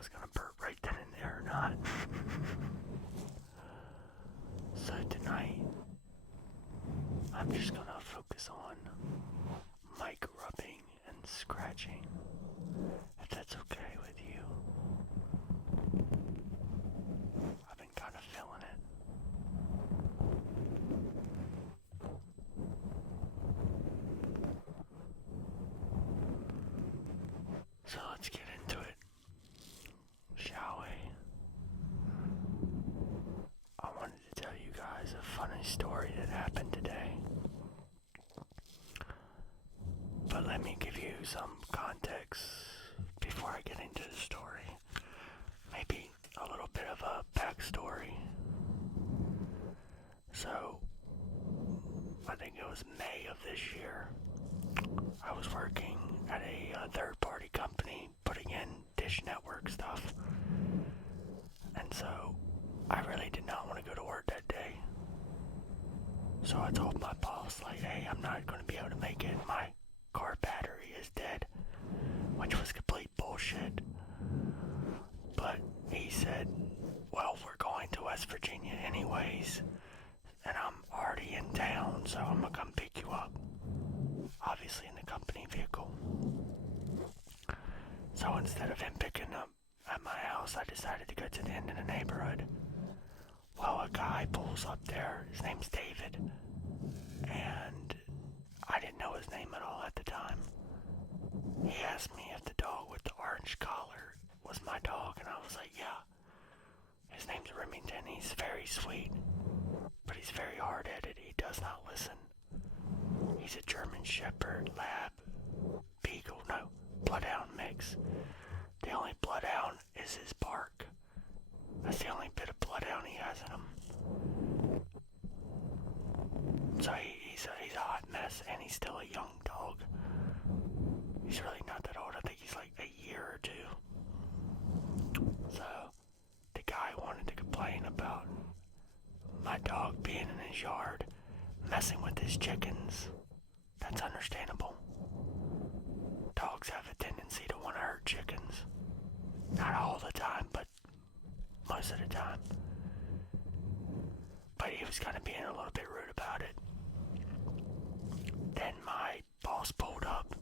was going to burp right then and there or not. So tonight, I'm just going to focus on mic rubbing and scratching, if that's okay with you. I've been kind of feeling it. So let's get into it, shall we? I wanted to tell you guys a funny story that happened today. But let me give you some context before I get into the story. Maybe a little bit of a backstory. So, I think it was May of this year. I was working at a third-party company putting in Dish Network stuff. And so, I really did not want to go to work that day. So I told my boss, like, hey, I'm not going to be able to make it. My car battery is dead, which was complete bullshit. But he said, well, we're going to West Virginia anyways, and I'm already in town, so I'm going to come pick you up. Obviously in the company vehicle. So instead of him picking up at my house, I decided to go to the end of the neighborhood. Well, a guy pulls up there. His name's David. And I didn't know his name at all at the time. He asked me if the dog with the orange collar was my dog, and I was like, yeah. His name's Remington. He's very sweet, but he's very hard-headed. He does not listen. He's a German Shepherd, Lab, Beagle, no, Bloodhound mix. The only Bloodhound is his bark. That's the only bit of Bloodhound he has in him. So he's a hot mess, and he's still a young dog. He's really not that old. I think he's like a year or two. So the guy wanted to complain about my dog being in his yard, messing with his chickens. That's understandable. Dogs have a tendency to want to hurt chickens. Not all the time, but most of the time. But he was kind of being a little bit rude about it. Then my boss pulled up.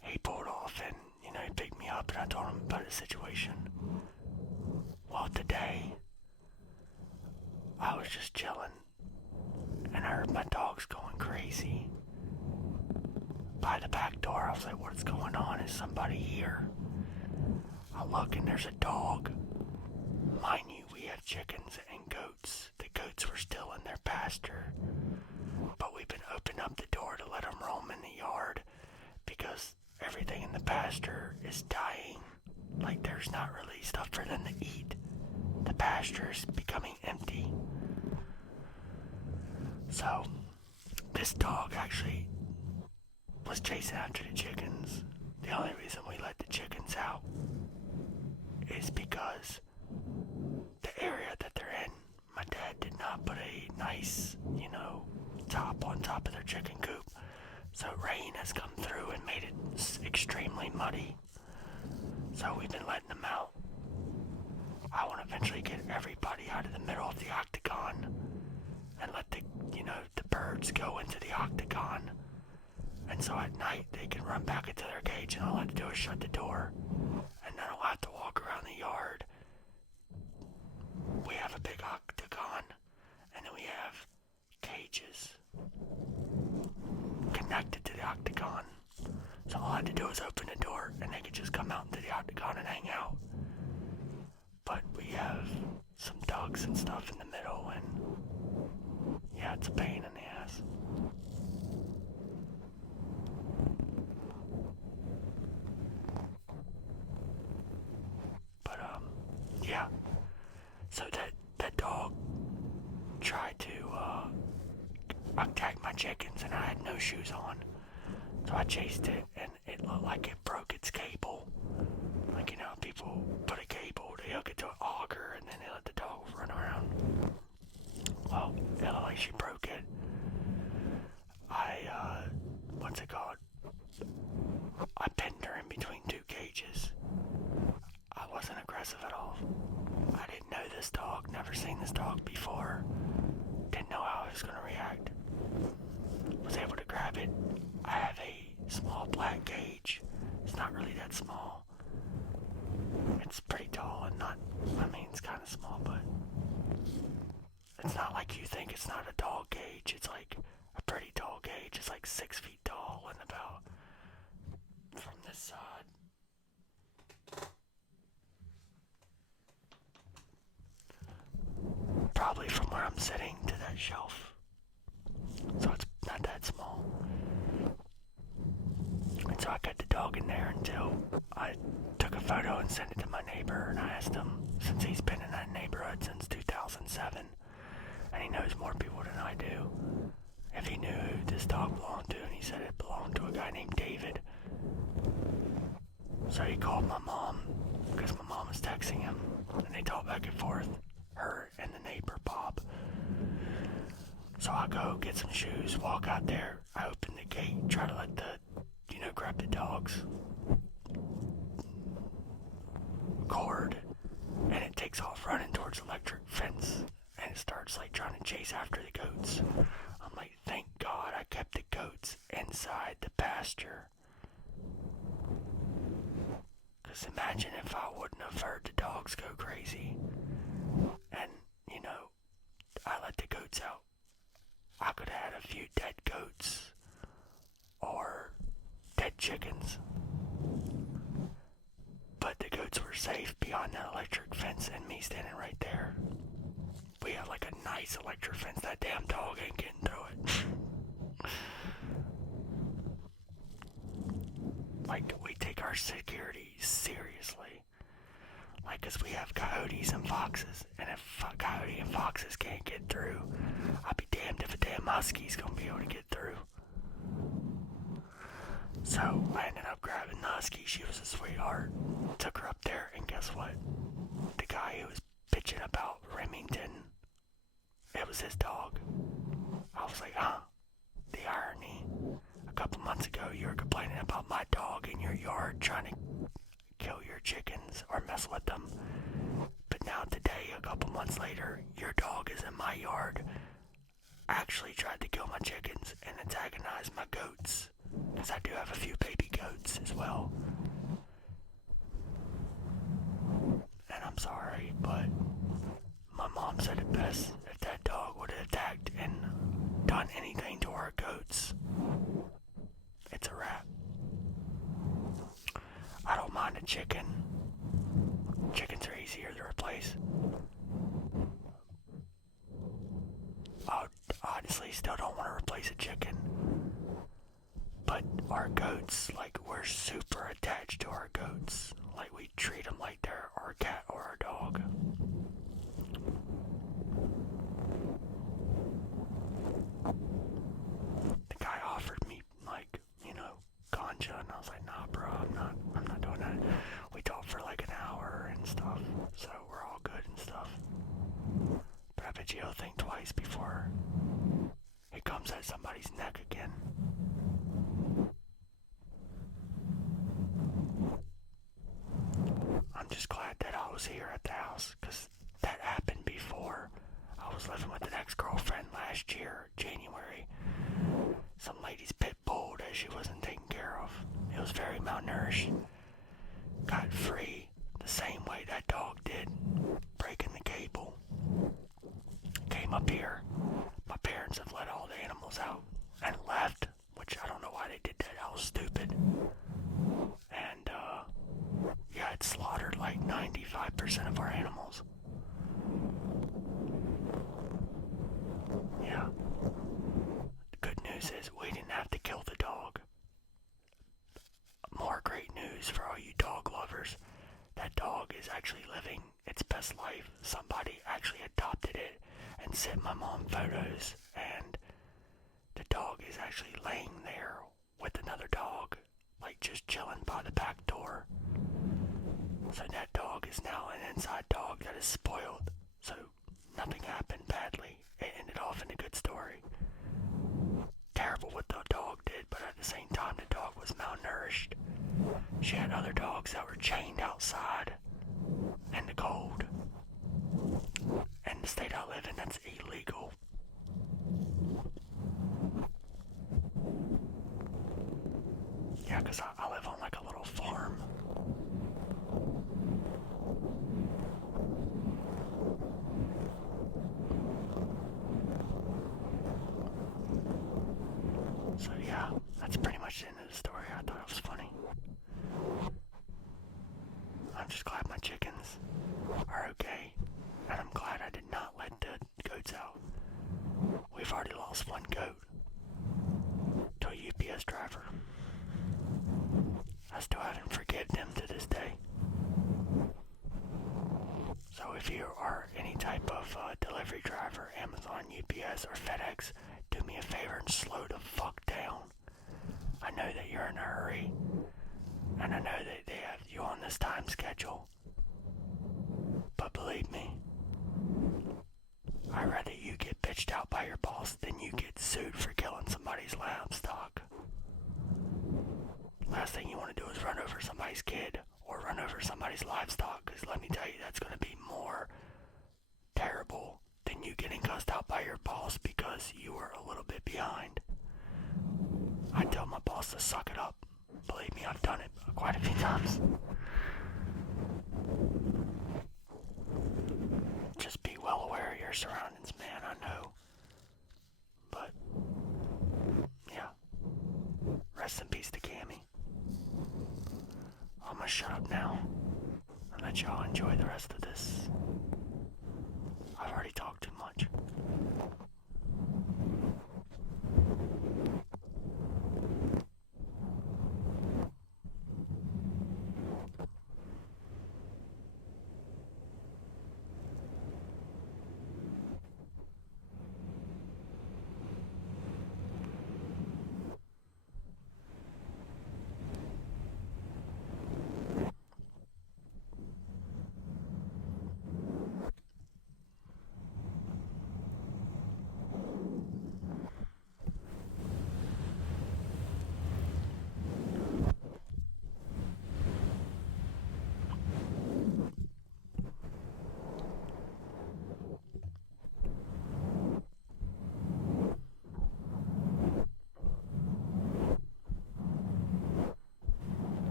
He pulled off and, he picked me up, and I told him about the situation. Well, today, I was just chilling, and I heard my dogs going crazy. By the back door, I was like, what's going on? Is somebody here? I look, and there's a dog. Mind you, we have chickens and goats. The goats were still in their pasture, but we've been opening up the door to let them roam in the yard because everything in the pasture is dying. Like, there's not really stuff for them to eat. The pasture is becoming empty. So, this dog actually was chasing after the chickens. The only reason we let the chickens out is because the area that they're in, my dad did not put a nice, top on top of their chicken coop. So rain has come through and made it extremely muddy. So we've been letting them out. I want to eventually get everybody out of the middle of the octagon and let the birds go into the octagon. And so at night they can run back into their cage, and all I have to do is shut the door. And then I'll have to walk around the yard. We have a big octagon, and then we have cages connected to the octagon. So all I have to do is open the door, and they can just come out into the octagon and hang out. But we have some ducks and stuff in the middle, and yeah, it's a pain in the ass. But yeah. So that dog tried to attack my chickens, and I had no shoes on. So I chased it, and it looked like it broke its cable. Like, people put a cable, they hook it to an auger, and then they let the dog run around. Well, it looked like she broke it. What's it called? I pinned her in between two cages. dog, never seen this dog before, didn't know how I was going to react. Was able to grab it. I have a small black cage. It's not really that small. It's pretty tall and it's kind of small, but it's not like you think. It's not a dog cage. It's like a pretty tall cage. It's like 6 feet tall and about from this side. Probably from where I'm sitting to that shelf. So it's not that small. And so I got the dog in there until I took a photo and sent it to my neighbor, and I asked him, since he's been in that neighborhood since 2007, and he knows more people than I do, if he knew who this dog belonged to, and he said it belonged to a guy named David. So he called my mom, because my mom was texting him, and they talked back and forth, her and the neighbor, Bob. So I go get some shoes, walk out there, I open the gate, try to let the, grab the dog's cord, and it takes off running towards the electric fence, and it starts like trying to chase after the goats. I'm like, thank God I kept the goats inside the pasture. Because imagine if I wouldn't have heard the dogs go crazy, and, I let the goats out. I could have had a few dead goats, or dead chickens. But the goats were safe beyond that electric fence and me standing right there. We have like a nice electric fence. That damn dog ain't getting through it. Like, we take our security seriously. Like, 'cause we have coyotes and foxes. And if a coyote and foxes can't get through, I'd be damned if a damn husky's gonna be able to get through. So I ended up grabbing the husky. She was a sweetheart. Took her up there, and guess what? The guy who was bitching about Remington, it was his dog. I was like, huh? The irony. A couple months ago, you were complaining about my dog in your yard trying to kill your chickens or mess with them. But now today, a couple months later, your dog is in my yard, actually tried to kill my chickens and antagonize my goats. Because I do have a few baby goats as well. And I'm sorry, but my mom said it best. If that dog would have attacked and done anything to our goats, it's a wrap. I don't mind a chicken. Chickens are easier to replace. I honestly still don't want to replace a chicken. But our goats, like, we're super attached to our goats. Like, we treat them like they're our cat or our dog. The guy offered me, like, ganja, and I was like, nah, bro, I'm not doing that. We talked for like an hour and stuff, so we're all good and stuff. But I bet you'll think twice before it comes at somebody's neck again. I'm just glad that I was here at the house, because that happened before. I was living with an ex-girlfriend last year, January. Some lady's pit bull that she wasn't taking care of. It was very malnourished. Got free the same way that dog did, breaking the cable. Came up here. My parents have let all the animals out and left, which I don't know why they did that. I was stupid. And, yeah, it slaughtered like 95% of our animals. Yeah. The good news is we didn't have to kill the dog. More great news for all you dog lovers. That dog is actually living its best life. Somebody actually adopted it and sent my mom photos, and the dog is actually laying there with another dog, like just chilling by the back door. So that dog is now an inside dog that is spoiled. So nothing happened badly. It ended off in a good story. Terrible what the dog did, but at the same time the dog was malnourished. She had other dogs that were chained outside in the cold. the state I live in, that's illegal. Yeah, because I live on like a little farm. So yeah, that's pretty much the end of the story. I thought it was funny. I'm just glad my chickens are okay, and I'm glad I did not let the goats out. We've already lost one goat to a UPS driver. I still haven't forgiven him to this day. So if you are any type of delivery driver, Amazon, UPS, or FedEx, do me a favor and slow the fuck down. I know that you're in a hurry, and I know that they have you on this time schedule. But believe me, I'd rather you get bitched out by your boss than you get sued for killing somebody's livestock. Last thing you want to do is run over somebody's kid or run over somebody's livestock, because let me tell you, that's going to be more terrible than you getting cussed out by your boss because you were a little bit behind. I tell my boss to suck it up. Believe me, I've done it quite a few times. Just be well aware of your surroundings, man, I know. But, yeah. Rest in peace to Cammy. I'm gonna shut up now and let y'all enjoy the rest of this. I've already talked too much.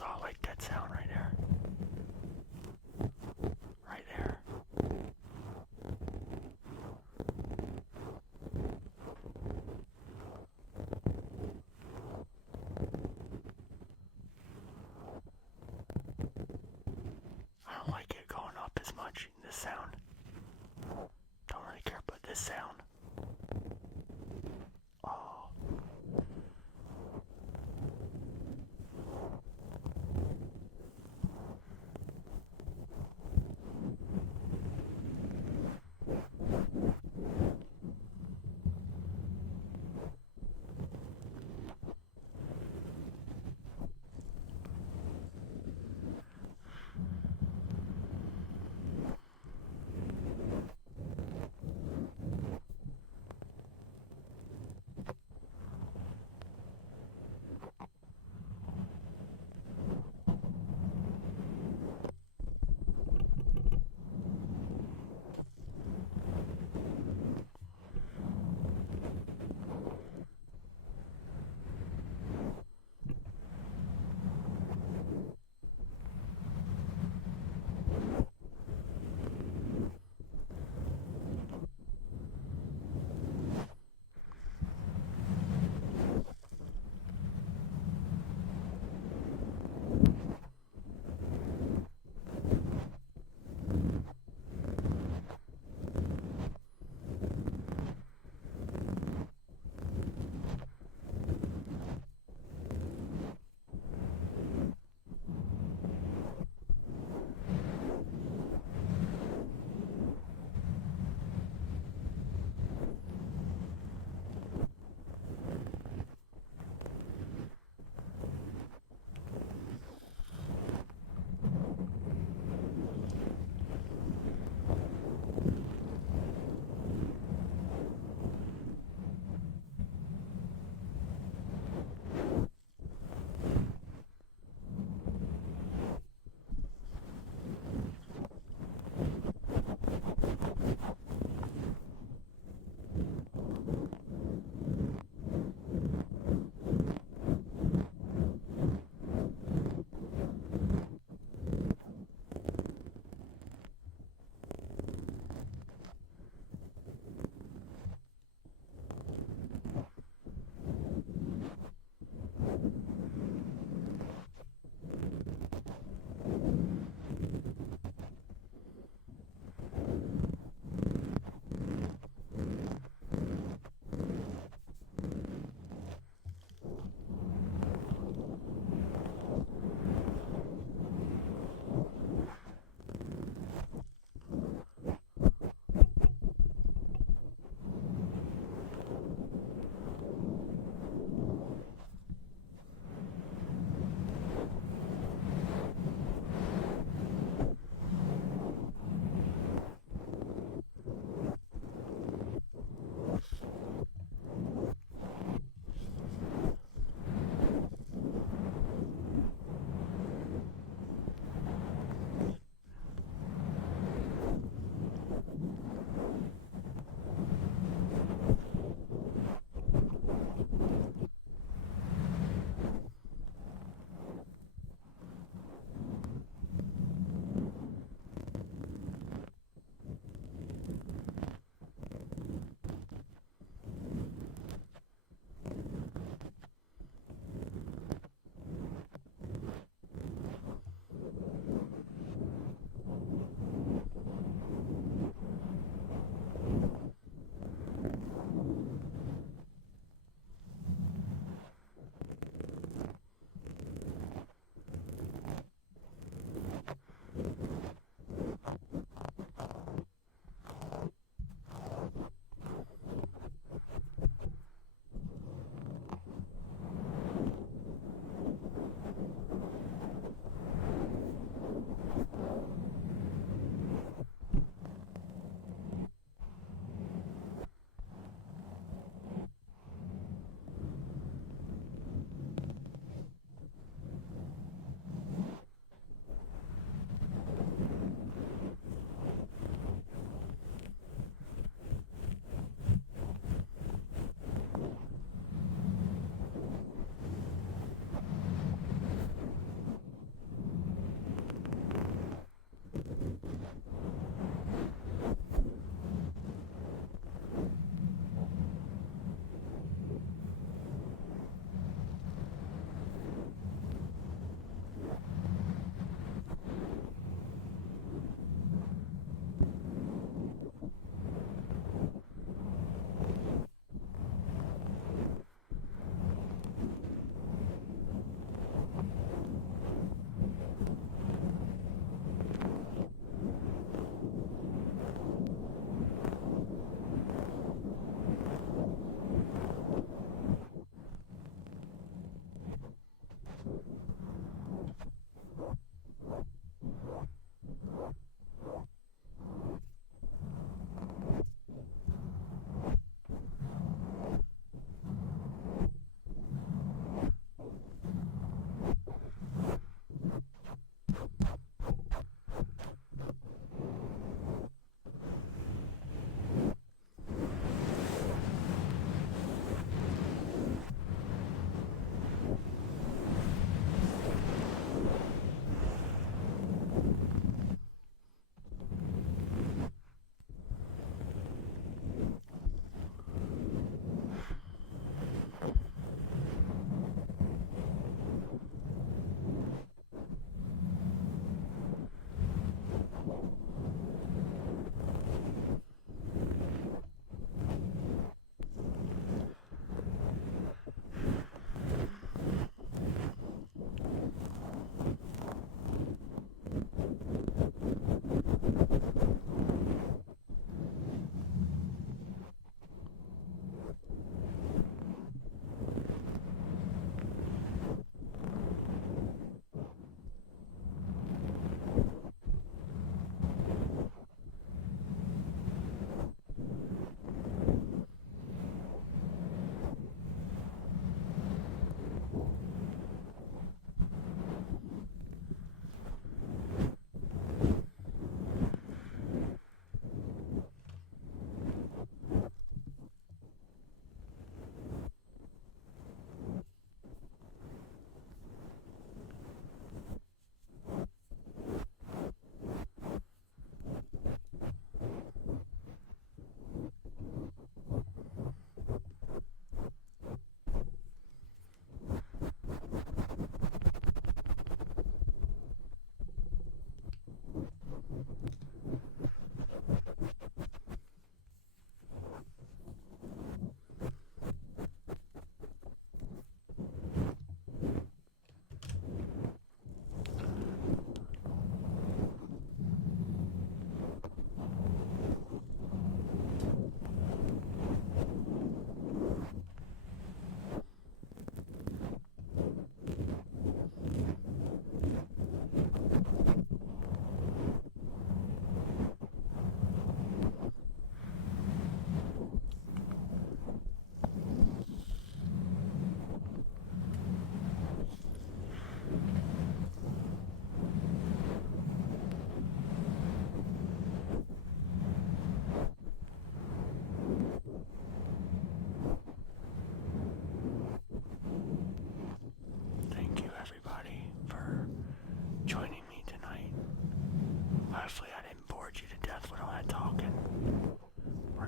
Oh, I like that sound right there. Right there. I don't like it going up as much, this sound. Don't really care about this sound. Oh.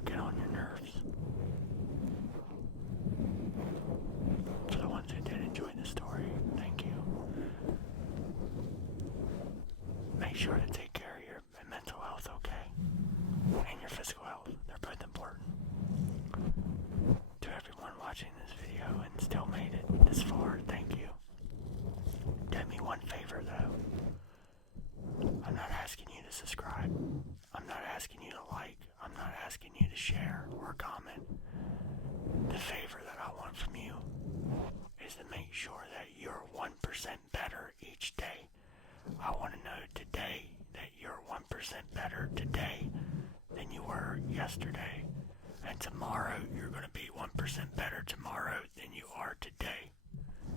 or get on your nerves. For the ones who did enjoy the story, thank you. Make sure to take care of your mental health, okay? And your physical health. They're both important. To everyone watching this video and still made it this far, thank you. Do me one favor though. I'm not asking you to subscribe. I'm not asking you to like. I'm not asking you to share or comment. The favor that I want from you is to make sure that you're 1% better each day. I want to know today that you're 1% better today than you were yesterday. And tomorrow you're going to be 1% better tomorrow than you are today.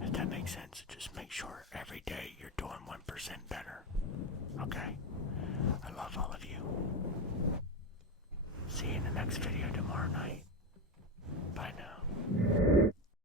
If that makes sense, just make sure every day you're doing 1% better. Okay? I love all of you. See you in the next video tomorrow night.